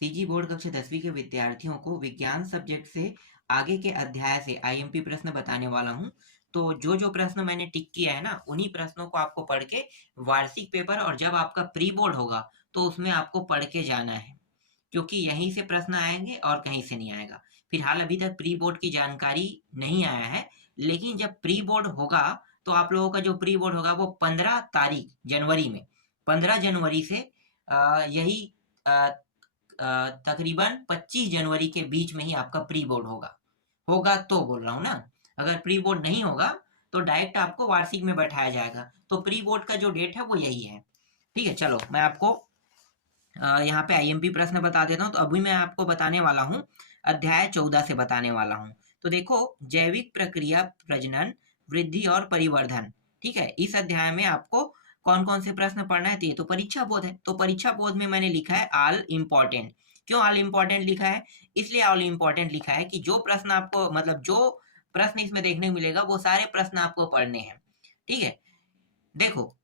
CG board कक्षा 10वीं के विद्यार्थियों को विज्ञान सब्जेक्ट से आगे के अध्याय से आईएमपी प्रश्न बताने वाला हूँ। तो जो जो प्रश्न मैंने टिक किया है ना, उन्हीं प्रश्नों को आपको पढ़ के वार्षिक पेपर और जब आपका प्री बोर्ड होगा तो उसमें आपको पढ़ के जाना है, क्योंकि यहीं से प्रश्न आएंगे और कहीं से नहीं आएगा। फिलहाल अभी तक प्री बोर्ड की जानकारी नहीं आया है, लेकिन जब प्री बोर्ड होगा तो आप लोगों का जो प्री बोर्ड होगा वो 15 तारीख जनवरी में, 15 जनवरी से यही अ, तकरीबन 25 जनवरी के बीच में ही आपका प्री बोर्ड होगा। होगा तो बोल रहा हूँ ना, अगर प्री बोर्ड नहीं होगा तो डायरेक्ट आपको वार्षिक में बैठाया जाएगा। तो प्री बोर्ड का जो डेट है वो यही है। ठीक है, चलो मैं आपको यहाँ पे आईएमपी प्रश्न बता देता हूँ। तो अभी मैं आपको बताने वाला हूँ, अध्याय 14 से बताने वाला हूँ। तो देखो, जैविक प्रक्रिया, प्रजनन, वृद्धि और परिवर्धन। ठीक है, इस अध्याय में आपको कौन कौन से प्रश्न पढ़ना है, तो ये तो परीक्षा बोध है। तो परीक्षा बोध में मैंने लिखा है ऑल इम्पॉर्टेंट। क्यों ऑल इम्पॉर्टेंट लिखा है? इसलिए ऑल इम्पॉर्टेंट लिखा है कि जो प्रश्न आपको, मतलब जो प्रश्न इसमें देखने को मिलेगा वो सारे प्रश्न आपको पढ़ने हैं। ठीक है, देखो,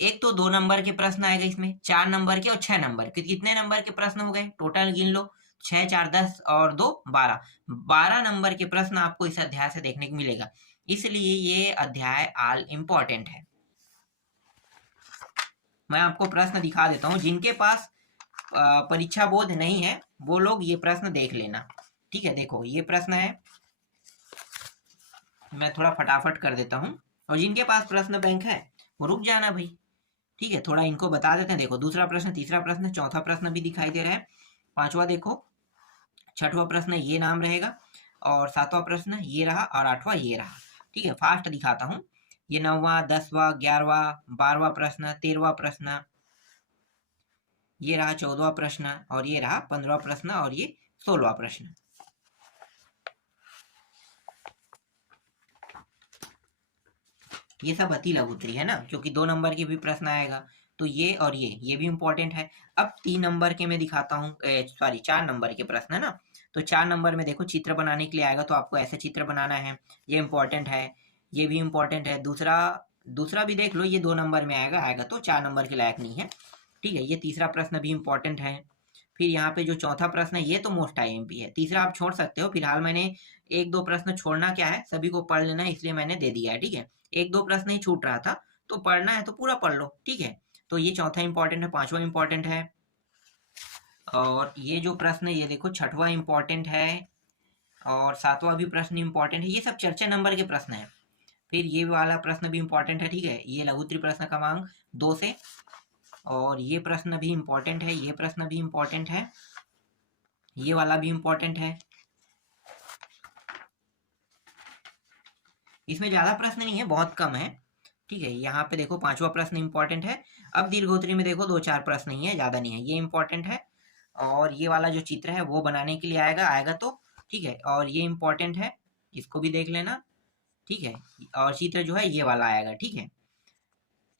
एक तो 2 नंबर के प्रश्न आएगा इसमें, 4 नंबर के और 6 नंबर के। कितने नंबर के प्रश्न हो गए टोटल, गिन लो। 6 4 10 और 2 12। 12 नंबर के प्रश्न आपको इस अध्याय से देखने को मिलेगा, इसलिए ये अध्याय ऑल इम्पोर्टेंट है। मैं आपको प्रश्न दिखा देता हूँ, जिनके पास परीक्षा बोध नहीं है वो लोग ये प्रश्न देख लेना। ठीक है, देखो ये प्रश्न है, मैं थोड़ा फटाफट कर देता हूँ, और जिनके पास प्रश्न बैंक है वो रुक जाना भाई। ठीक है, थोड़ा इनको बता देते हैं। देखो, दूसरा प्रश्न, तीसरा प्रश्न, चौथा प्रश्न भी दिखाई दे रहा है, पांचवा देखो, छठवां प्रश्न ये नाम रहेगा, और सातवां प्रश्न ये रहा, और आठवां ये रहा। ठीक है, फास्ट दिखाता हूँ। ये 9वां, 10वां, 11वां, 12वां प्रश्न, 13वां प्रश्न, ये रहा 14वां प्रश्न, और ये रहा 15वां प्रश्न, और ये 16वां प्रश्न। ये सब अति लघुत्तरी है ना, क्योंकि 2 नंबर के भी प्रश्न आएगा। तो ये और ये भी इंपॉर्टेंट है। अब 3 नंबर के मैं दिखाता हूँ, सॉरी 4 नंबर के प्रश्न है ना। तो 4 नंबर में देखो, चित्र बनाने के लिए आएगा, तो आपको ऐसे चित्र बनाना है, ये इंपॉर्टेंट है। ये भी इंपॉर्टेंट है। दूसरा दूसरा भी देख लो, ये 2 नंबर में आएगा आएगा तो 4 नंबर के लायक नहीं है। ठीक है, ये तीसरा प्रश्न भी इंपॉर्टेंट है। फिर यहाँ पे जो चौथा प्रश्न है ये तो मोस्ट आईएमपी है, तीसरा आप छोड़ सकते हो। फिलहाल मैंने एक दो प्रश्न छोड़ना क्या है, सभी को पढ़ लेना है, इसलिए मैंने दे दिया है। ठीक है, एक दो प्रश्न ही छूट रहा था, तो पढ़ना है तो पूरा पढ़ लो। ठीक है, तो ये चौथा इंपॉर्टेंट है, पांचवा इंपॉर्टेंट है, और ये जो प्रश्न है ये देखो, छठवां इंपॉर्टेंट है, और सातवां भी प्रश्न इंपॉर्टेंट है। ये सब चर्चा नंबर के प्रश्न है। फिर ये वाला प्रश्न भी इंपॉर्टेंट है। ठीक है, ये लघुत्तरी प्रश्न क्रमांक 2 से, और ये प्रश्न भी इंपॉर्टेंट है, ये प्रश्न भी इंपॉर्टेंट है, ये वाला भी इंपॉर्टेंट है। इसमें ज्यादा प्रश्न नहीं है, बहुत कम है। ठीक है, यहाँ पे देखो पांचवा प्रश्न इंपॉर्टेंट है। अब दीर्घोत्तरी में देखो 2 4 प्रश्न ही है, ज्यादा नहीं है, ये इंपॉर्टेंट है। और ये वाला जो चित्र है वो बनाने के लिए आएगा आएगा तो। ठीक है, और ये इंपॉर्टेंट है, इसको भी देख लेना। ठीक है, और चित्र जो है ये वाला आएगा। ठीक है,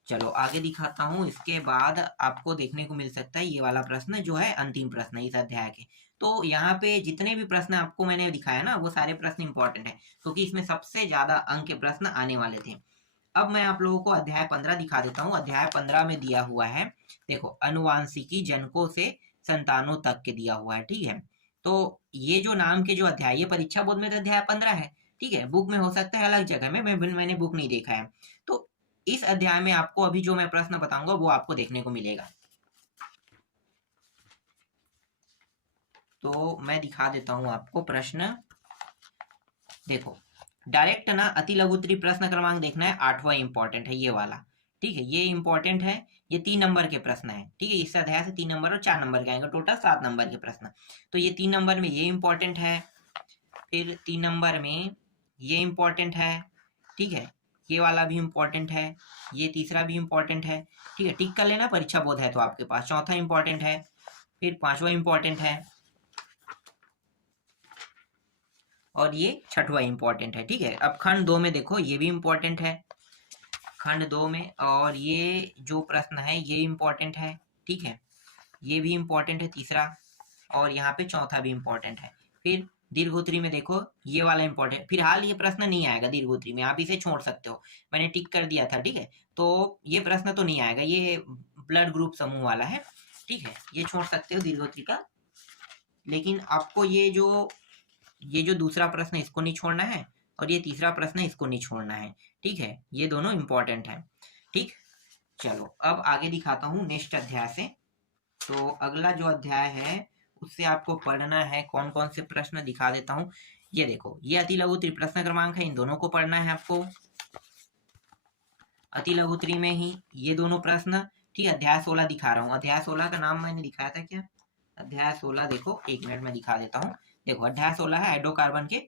चलो आगे दिखाता हूँ। इसके बाद आपको देखने को मिल सकता है ये वाला प्रश्न, जो है अंतिम प्रश्न है इस अध्याय के। तो यहाँ पे जितने भी प्रश्न आपको मैंने दिखाया ना, वो सारे प्रश्न इंपॉर्टेंट है, क्योंकि इसमें सबसे ज्यादा अंक के प्रश्न आने वाले थे। अब मैं आप लोगों को अध्याय 15 दिखा देता हूँ। अध्याय 15 में दिया हुआ है, देखो, अनुवांशिकी जनकों से संतानों तक के दिया हुआ है। ठीक है, तो ये जो नाम के जो अध्याय, ये परीक्षा बोर्ड में तो अध्याय 15 है। ठीक है, बुक में हो सकता है अलग जगह में, मैंने बुक नहीं देखा है। तो इस अध्याय में आपको अभी जो मैं प्रश्न बताऊंगा वो आपको देखने को मिलेगा। तो मैं दिखा देता हूं आपको प्रश्न। देखो, डायरेक्ट ना अति लघुत्तरी प्रश्न क्रमांक देखना है, 8वां इंपॉर्टेंट है ये वाला। ठीक है, ये इंपॉर्टेंट है। ये 3 नंबर के प्रश्न है। ठीक है, इस अध्याय से 3 नंबर और 4 नंबर के आएंगे, टोटल 7 नंबर के प्रश्न। तो ये 3 नंबर में ये इंपॉर्टेंट है, फिर 3 नंबर में ये इंपॉर्टेंट है। ठीक है, ये वाला भी इंपॉर्टेंट है, ये तीसरा भी इंपॉर्टेंट है। ठीक है, टिक कर लेना, परीक्षा बोध है तो आपके पास। चौथा इंपॉर्टेंट है, फिर पांचवा इंपॉर्टेंट है, और ये छठवा इंपॉर्टेंट है। ठीक है, अब खंड 2 में देखो, ये भी इंपॉर्टेंट है खंड 2 में, और ये जो प्रश्न है ये इंपॉर्टेंट है। ठीक है, ये भी इंपॉर्टेंट है तीसरा, और यहाँ पे चौथा भी इंपॉर्टेंट है। फिर दीर्घोत्तरी में देखो, ये वाला इंपॉर्टेंट। फिलहाल ये प्रश्न नहीं आएगा दीर्घोत्तरी में, आप इसे छोड़ सकते हो, मैंने टिक कर दिया था। ठीक है, तो ये प्रश्न तो नहीं आएगा, ये ब्लड ग्रुप समूह वाला है। ठीक है, ये छोड़ सकते हो दीर्घोत्तरी का। लेकिन आपको ये जो दूसरा प्रश्न है इसको नहीं छोड़ना है, और ये तीसरा प्रश्न है इसको नहीं छोड़ना है। ठीक है, ये दोनों इंपॉर्टेंट हैं। ठीक, चलो अब आगे दिखाता हूँ नेक्स्ट अध्याय से। तो अगला जो अध्याय है उससे आपको पढ़ना है कौन कौन से प्रश्न दिखा देता हूँ। ये देखो, ये अति लघु प्रश्न क्रमांक है, इन दोनों को पढ़ना है आपको। अति लघु में ही ये दोनों प्रश्न। ठीक है, अध्याय 16 दिखा रहा हूँ। अध्याय 16 का नाम मैंने दिखाया था क्या? अध्याय 16 देखो, एक मिनट में दिखा देता हूँ। देखो अध्याय 16 है हाइड्रोकार्बन के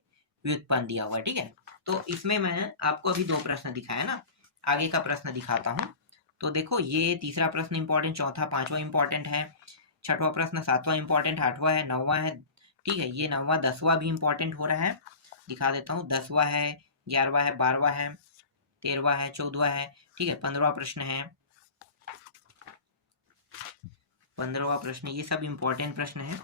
व्युत्पन्न दिया हुआ है। ठीक है, तो इसमें मैं आपको अभी 2 प्रश्न दिखाया ना, आगे का प्रश्न दिखाता हूँ। तो देखो, ये तीसरा प्रश्न इंपॉर्टेंट, चौथा पांचवा इंपॉर्टेंट है, छठवां प्रश्न सातवां इंपॉर्टेंट, आठवां है, नौवां है। ठीक है, ये नौवां 10वां भी इंपॉर्टेंट हो रहा है, दिखा देता हूँ। 10वां है, 11वां है, 12वां है, 13वां है, 14वां है। ठीक है, 15वां प्रश्न है, 15वां प्रश्न, ये सब इंपॉर्टेंट प्रश्न है।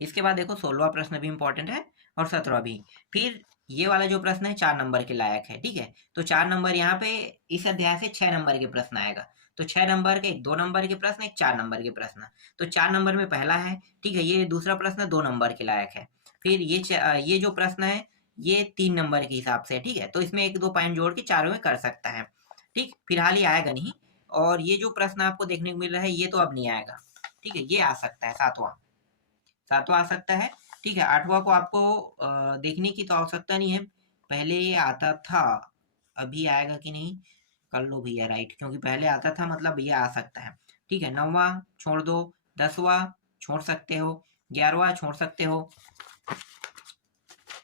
इसके बाद देखो 16वां प्रश्न भी इंपॉर्टेंट है और 17वां भी। फिर ये वाला जो प्रश्न है 4 नंबर के लायक है। ठीक है, तो 4 नंबर यहाँ पे इस अध्याय से 6 नंबर के प्रश्न आएगा। तो 6 नंबर के, 2 नंबर के प्रश्न, एक 4 नंबर के प्रश्न। तो 4 नंबर में पहला है। ठीक है, ये दूसरा प्रश्न 2 नंबर के लायक है। फिर ये जो प्रश्न है ये 3 नंबर के हिसाब से। ठीक है, तो इसमें 1-2 पॉइंट जोड़ के चारों में कर सकता है। ठीक, फिलहाल ये आएगा नहीं। और ये जो प्रश्न आपको देखने को मिल रहा है ये तो अब नहीं आएगा। ठीक है, ये आ सकता है सातवां आ सकता है। ठीक है, 8वां को आपको देखने की तो आवश्यकता नहीं है, पहले ये आता था, अभी आएगा कि नहीं कर लो भैया राइट, क्योंकि पहले आता था मतलब ये आ सकता है। ठीक है, 9वां छोड़ दो, 10वां छोड़ सकते हो, 11वां छोड़ सकते हो।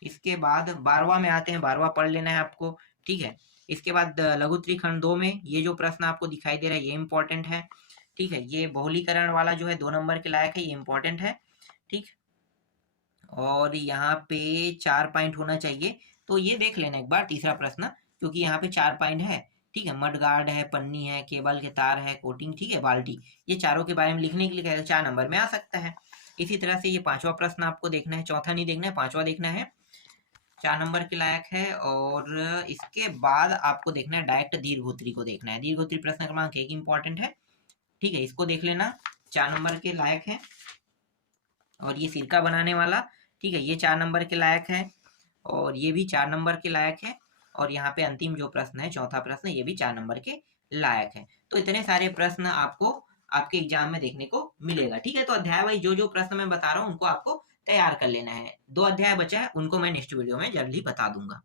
इसके बाद 12वां में आते हैं, 12वां पढ़ लेना है आपको। ठीक है, इसके बाद लघु त्रिखंड 2 में ये जो प्रश्न आपको दिखाई दे रहा है ये इंपॉर्टेंट है। ठीक है, ये बहुलीकरण वाला जो है 2 नंबर के लायक है, ये इंपॉर्टेंट है। ठीक, और यहाँ पे 4 पॉइंट होना चाहिए, तो ये देख लेना एक बार तीसरा प्रश्न, क्योंकि यहाँ पे 4 पॉइंट है। ठीक है, मड गार्ड है, पन्नी है, केबल के तार है, कोटिंग, ठीक है, बाल्टी, ये चारों के बारे में लिखने के लिए कहेगा, 4 नंबर में आ सकता है। इसी तरह से ये 5वां प्रश्न आपको देखना है, चौथा नहीं देखना है, 5वां देखना है, 4 नंबर के लायक है। और इसके बाद आपको देखना है डायरेक्ट दीर्घोत्तरी को देखना है। दीर्घोत्तरी प्रश्न क्रमांक 1 इंपॉर्टेंट है। ठीक है, इसको देख लेना, 4 नंबर के लायक है। और ये सिरका बनाने वाला, ठीक है, ये 4 नंबर के लायक है, और ये भी 4 नंबर के लायक है। और यहाँ पे अंतिम जो प्रश्न है, चौथा प्रश्न, ये भी 4 नंबर के लायक है। तो इतने सारे प्रश्न आपको आपके एग्जाम में देखने को मिलेगा। ठीक है, तो अध्याय वाइज जो जो प्रश्न मैं बता रहा हूँ उनको आपको तैयार कर लेना है। 2 अध्याय बचा है, उनको मैं नेक्स्ट वीडियो में जल्द ही बता दूंगा।